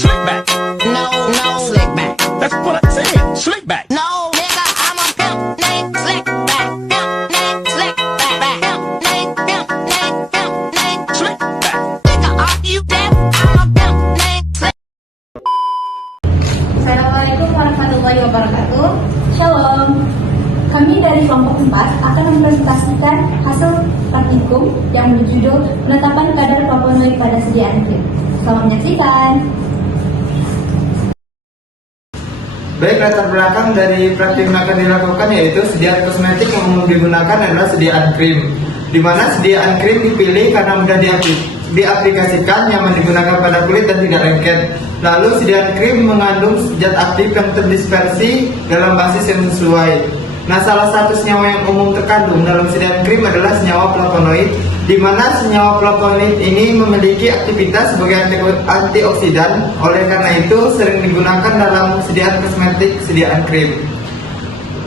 Slick back. No, slick back. That's what I said. Slick back. No, nigga, I'm a pimp named Slick back. Pimp named Slick back. Pimp named Slick back. Nigga, are you deaf? I'm a pimp named Slick. Assalamualaikum warahmatullahi wabarakatuh. Shalom. Kami dari kelompok 4 akan mempresentasikan hasil praktikum yang berjudul penetapan kadar flavonoid pada sediaan krim. Selamat menyaksikan. Baik, latar belakang dari praktikum yang akan dilakukan yaitu sediaan kosmetik yang digunakan adalah sediaan krim, di mana sediaan krim dipilih karena mudah diaplikasikan, nyaman digunakan pada kulit dan tidak lengket. Lalu sediaan krim mengandung zat aktif yang terdispersi dalam basis yang sesuai. Nah, salah satu senyawa yang umum terkandung dalam sediaan krim adalah senyawa flavonoid, di mana senyawa flavonoid ini memiliki aktivitas sebagai antioksidan. Oleh karena itu sering digunakan dalam sediaan kosmetik sediaan krim.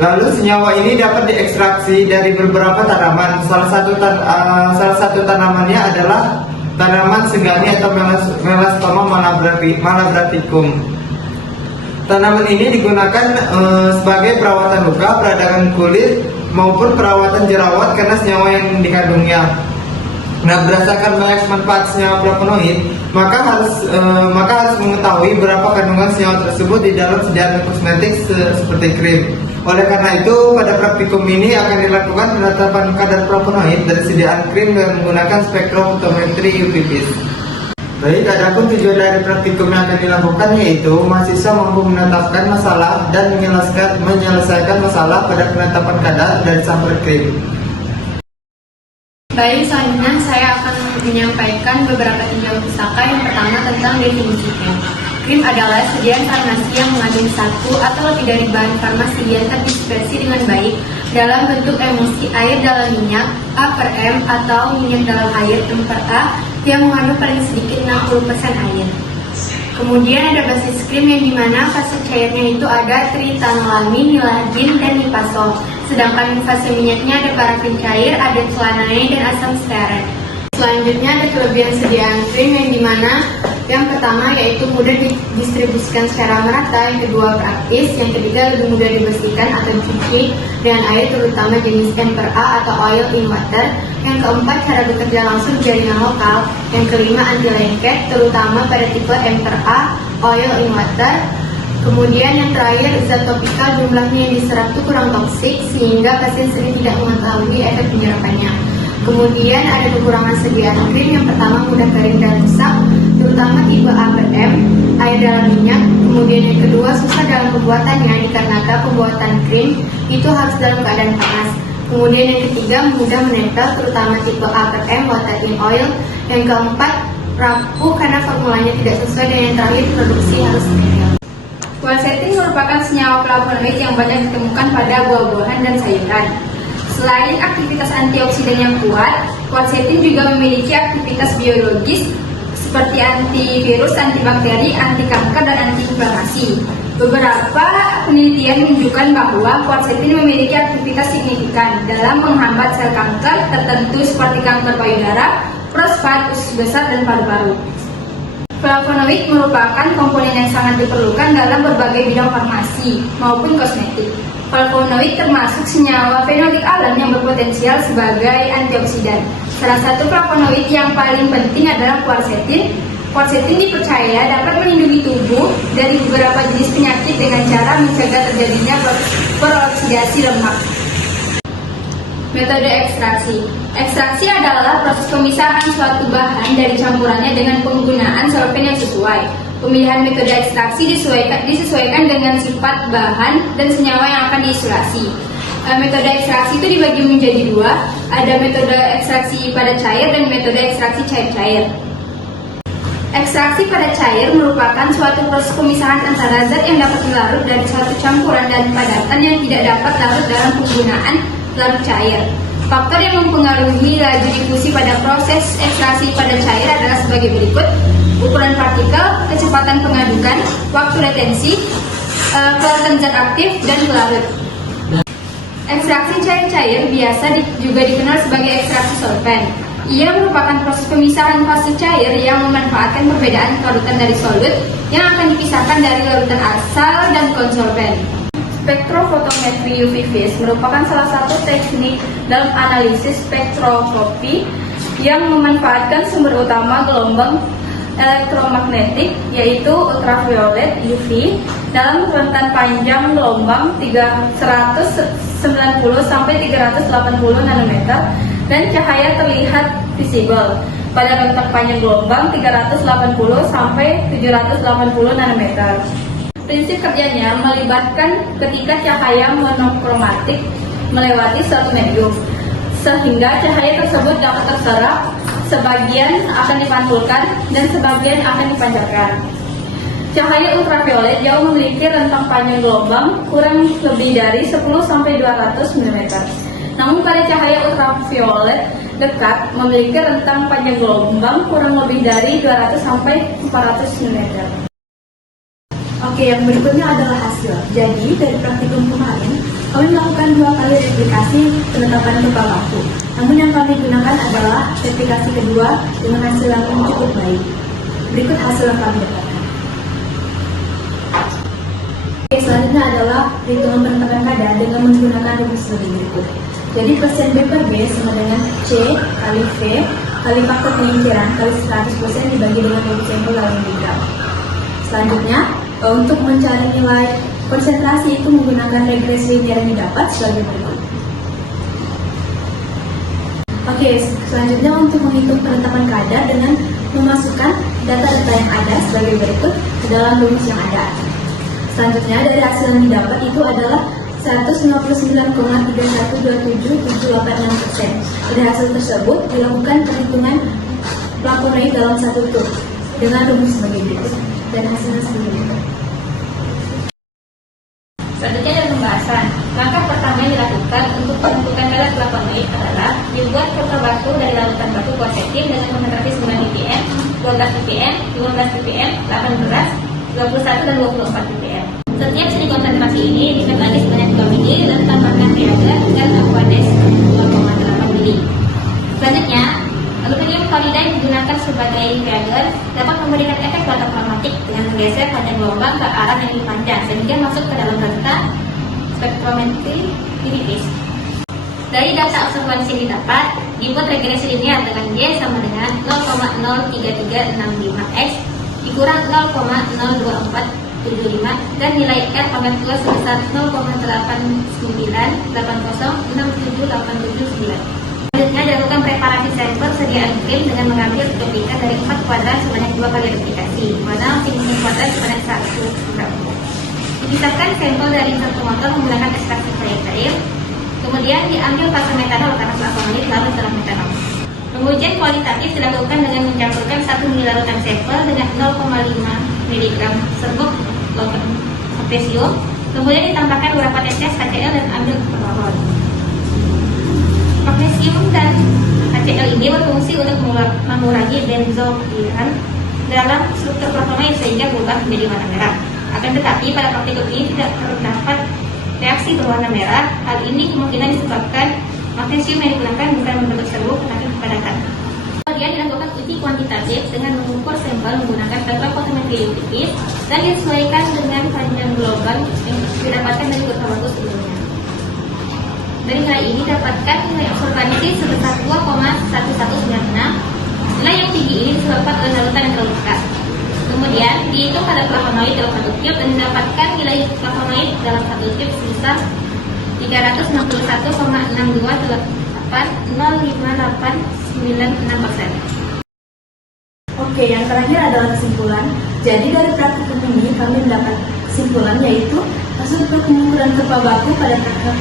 Lalu senyawa ini dapat diekstraksi dari beberapa tanaman. Salah satu tanamannya adalah tanaman segani atau Melasthoma malabraticum. Tanaman ini digunakan sebagai perawatan luka, peradangan kulit, maupun perawatan jerawat karena senyawa yang dikandungnya. Nah, berdasarkan banyak manfaat senyawa flavonoid, maka harus mengetahui berapa kandungan senyawa tersebut di dalam sediaan kosmetik seperti krim. Oleh karena itu, pada praktikum ini akan dilakukan penetapan kadar flavonoid dari sediaan krim dengan menggunakan spektrofotometri UV-Vis. Baik, adapun tujuan dari praktikum yang akan dilakukan yaitu mahasiswa mampu menetapkan masalah dan menyelesaikan masalah pada penetapan kadar dari sampel krim. Baik, selanjutnya saya akan menyampaikan beberapa tinjauan pustaka. Yang pertama tentang definisi krim. Krim adalah sediaan farmasi yang mengandung satu atau lebih dari bahan farmasi yang terdispersi dengan baik dalam bentuk emulsi air dalam minyak A per M atau minyak dalam air M per A yang mengandung paling sedikit 60% air. Kemudian ada basis krim yang dimana fase cairnya itu ada tritanolamin, nilagin, dan nipasol. Sedangkan fase minyaknya ada parafin cair, ada celanane, dan asam stearin. Selanjutnya ada kelebihan sediaan krim yang dimana yang pertama yaitu mudah didistribusikan secara merata, yang kedua praktis, yang ketiga lebih mudah dibersihkan atau dicuci dengan air terutama jenis M per A atau oil in water, yang keempat cara bekerja langsung jaringan lokal, yang kelima anti lengket terutama pada tipe M per A oil in water. Kemudian yang terakhir zat topikal jumlahnya yang diserap itu kurang toksik sehingga pasien sering tidak mengetahui efek penyerapannya. Kemudian ada kekurangan sediaan krim, yang pertama mudah kering dan rusak, terutama tipe A per M, air dalam minyak. Kemudian yang kedua susah dalam pembuatannya dikarenakan pembuatan krim itu harus dalam keadaan panas. Kemudian yang ketiga mudah menempel, terutama tipe A per M water in oil. Yang keempat rapuh karena formulanya tidak sesuai, dan yang terakhir produksi harus steril. Quercetin merupakan senyawa flavonoid yang banyak ditemukan pada buah-buahan dan sayuran. Selain aktivitas antioksidan yang kuat, quercetin juga memiliki aktivitas biologis seperti antivirus, antibakteri, anti kanker, dan antiinflamasi. Beberapa penelitian menunjukkan bahwa quercetin memiliki aktivitas signifikan dalam menghambat sel kanker tertentu seperti kanker payudara, prostat, usus besar, dan paru-paru. Flavonoid merupakan komponen yang sangat diperlukan dalam berbagai bidang farmasi maupun kosmetik. Flavonoid termasuk senyawa fenolik alam yang berpotensial sebagai antioksidan. Salah satu flavonoid yang paling penting adalah quercetin. Quercetin dipercaya dapat melindungi tubuh dari beberapa jenis penyakit dengan cara mencegah terjadinya peroksidasi lemak. Metode ekstraksi. Ekstraksi adalah proses pemisahan suatu bahan dari campurannya dengan penggunaan solvent yang sesuai. Pemilihan metode ekstraksi disesuaikan dengan sifat bahan dan senyawa yang akan diisolasi. Metode ekstraksi itu dibagi menjadi dua, ada metode ekstraksi pada cair dan metode ekstraksi cair-cair. Ekstraksi pada cair merupakan suatu proses pemisahan antara zat yang dapat larut dari suatu campuran dan padatan yang tidak dapat larut dalam penggunaan larut cair. Faktor yang mempengaruhi laju difusi pada proses ekstraksi pada cair adalah sebagai berikut: ukuran partikel, kecepatan pengadukan, waktu retensi, kelautan zat aktif, dan pelarut. Ekstraksi cair-cair biasa juga dikenal sebagai ekstraksi solvent. Ia merupakan proses pemisahan fase cair yang memanfaatkan perbedaan larutan dari solut yang akan dipisahkan dari larutan asal dan konsorben. Spektrofotometri UV phase merupakan salah satu teknik dalam analisis spektroskopi yang memanfaatkan sumber utama gelombang elektromagnetik yaitu ultraviolet UV dalam rentan panjang gelombang 190 sampai 380 nanometer dan cahaya terlihat visible pada rentang panjang gelombang 380 sampai 780 nanometer. Prinsip kerjanya melibatkan ketika cahaya monokromatik melewati suatu medium, sehingga cahaya tersebut dapat terserap, sebagian akan dipantulkan dan sebagian akan dipancarkan. Cahaya ultraviolet jauh memiliki rentang panjang gelombang kurang lebih dari 10 sampai 200 mm. Namun pada cahaya ultraviolet dekat memiliki rentang panjang gelombang kurang lebih dari 200 sampai 400 mm. Oke, yang berikutnya adalah hasil. Jadi, dari praktikum kemarin, kami melakukan 2 kali replikasi penetapan kepala baku. Namun yang kami gunakan adalah replikasi kedua dengan hasil yang cukup baik. Berikut hasil yang kami dapatkan. Oke, selanjutnya adalah perhitungan penetapan kadar dengan menggunakan rumus sebagai berikut. Jadi, persen B per B sama dengan C kali V kali faktor penyingkiran kali 100% dibagi dengan rumus sampel dalam miligram. Selanjutnya, untuk mencari nilai konsentrasi itu menggunakan regresi linear yang didapat sebagai berikut. Oke, selanjutnya untuk menghitung penetapan kadar dengan memasukkan data-data yang ada sebagai berikut ke dalam rumus yang ada. Selanjutnya dari hasil yang didapat itu adalah 159,312778,6%. Dari hasil tersebut dilakukan perhitungan plakonoid dalam satu tube dengan rumus sebagai berikut dan hasilnya sebagai berikut. Selanjutnya ada pembahasan. Langkah pertama yang dilakukan untuk menentukan kadar plakonoid adalah dibuat filter batu dari larutan batu positif dengan konsentrasi 9 ppm, 12 ppm, 15 ppm, 18, 21 dan 24 ppm. Setiap seni konsentrasi ini diikat lagi sebanyak 2 mili dan tambahkan reagen dan aqueous 2,8 mili. Selanjutnya, aluminium klorida digunakan sebagai reagen dapat memberikan efek batok kromatik dengan menggeser panjang gelombang ke arah yang lebih panjang sehingga masuk ke dalam data spektrometri UV phase. Dari data observasi yang didapat, dibuat regresi linear dengan Y sama dengan 0,03365 X dikurang 0,02475 dan nilai R pangkat plus sebesar 0,8980678789. Selanjutnya dilakukan preparasi sampel sediaan krim dengan mengambil replika dari 4 kuadran sebanyak 2 kali replikasi, mana masing-masing kuadran sebanyak 1 gram. Dipisahkan sampel dari satu motor menggunakan ekstraksi cair, kemudian diambil fase metanol karena plakonoid lalu setelah metanol. Pengujian kualitatif dilakukan dengan mencampurkan 1 ml larutan sampel dengan 0,5 mg serbuk potasium, kemudian ditambahkan beberapa tetes HCl dan ambil perlahan. Magnesium dan HCl ini berfungsi untuk mengurangi benzoiran dalam struktur plakonoid sehingga berubah menjadi warna merah. Akan tetapi pada praktikum ini tidak terdapat reaksi berwarna merah. Hal ini kemungkinan disebabkan magnesium yang digunakan bukan membentuk serbuk tetapi kepadatan. Kemudian dilakukan uji kuantitatif dengan mengukur sampel menggunakan spektrofotometri UV phase dan disesuaikan dengan panjang gelombang yang didapatkan dari kurva baku sebelumnya. Dari nilai ini dapatkan nilai observasi sebesar 2,1196. Nilai yang tinggi ini disebabkan oleh larutan yang terlalu dekat. Kemudian dihitung kadar plakonoid dalam satu tube dan didapatkan nilai plakonoid dalam satu tube sebesar 361,628,05896%. Oke, yang terakhir adalah kesimpulan. Jadi dari praktikum ini kami mendapat kesimpulan yaitu hasil pengukuran kepala baku pada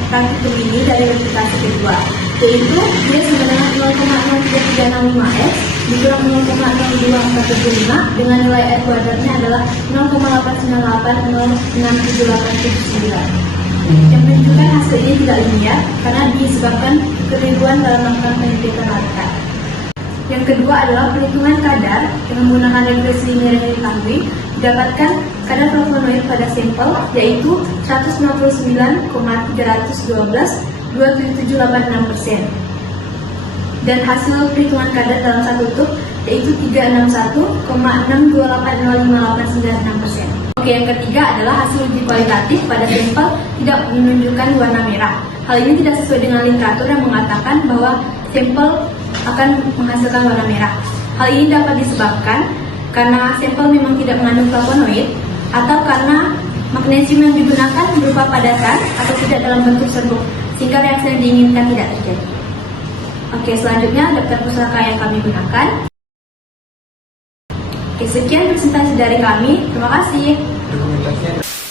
praktikum ini dari replikasi kedua, yaitu dia sebenarnya 0,0365 X dikurang 0,02475 dengan nilai R kuadratnya adalah 0,898067879. Yang menunjukkan hasil ini tidak linear karena disebabkan keribuan dalam melakukan penelitian larutan. Yang kedua adalah perhitungan kadar dengan menggunakan regresi linear yang diketahui didapatkan kadar flavonoid pada sampel yaitu 159,312,27786%. dan hasil perhitungan kadar dalam satu tub yaitu 361,62805896%. Oke, yang ketiga adalah hasil uji kualitatif pada sampel tidak menunjukkan warna merah. Hal ini tidak sesuai dengan literatur yang mengatakan bahwa sampel akan menghasilkan warna merah. Hal ini dapat disebabkan karena sampel memang tidak mengandung flavonoid atau karena magnesium yang digunakan berupa padatan atau tidak dalam bentuk serbuk, sehingga reaksi yang diinginkan tidak terjadi. Oke, selanjutnya daftar pustaka yang kami gunakan. Oke, sekian presentasi dari kami. Terima kasih. Dokumentasinya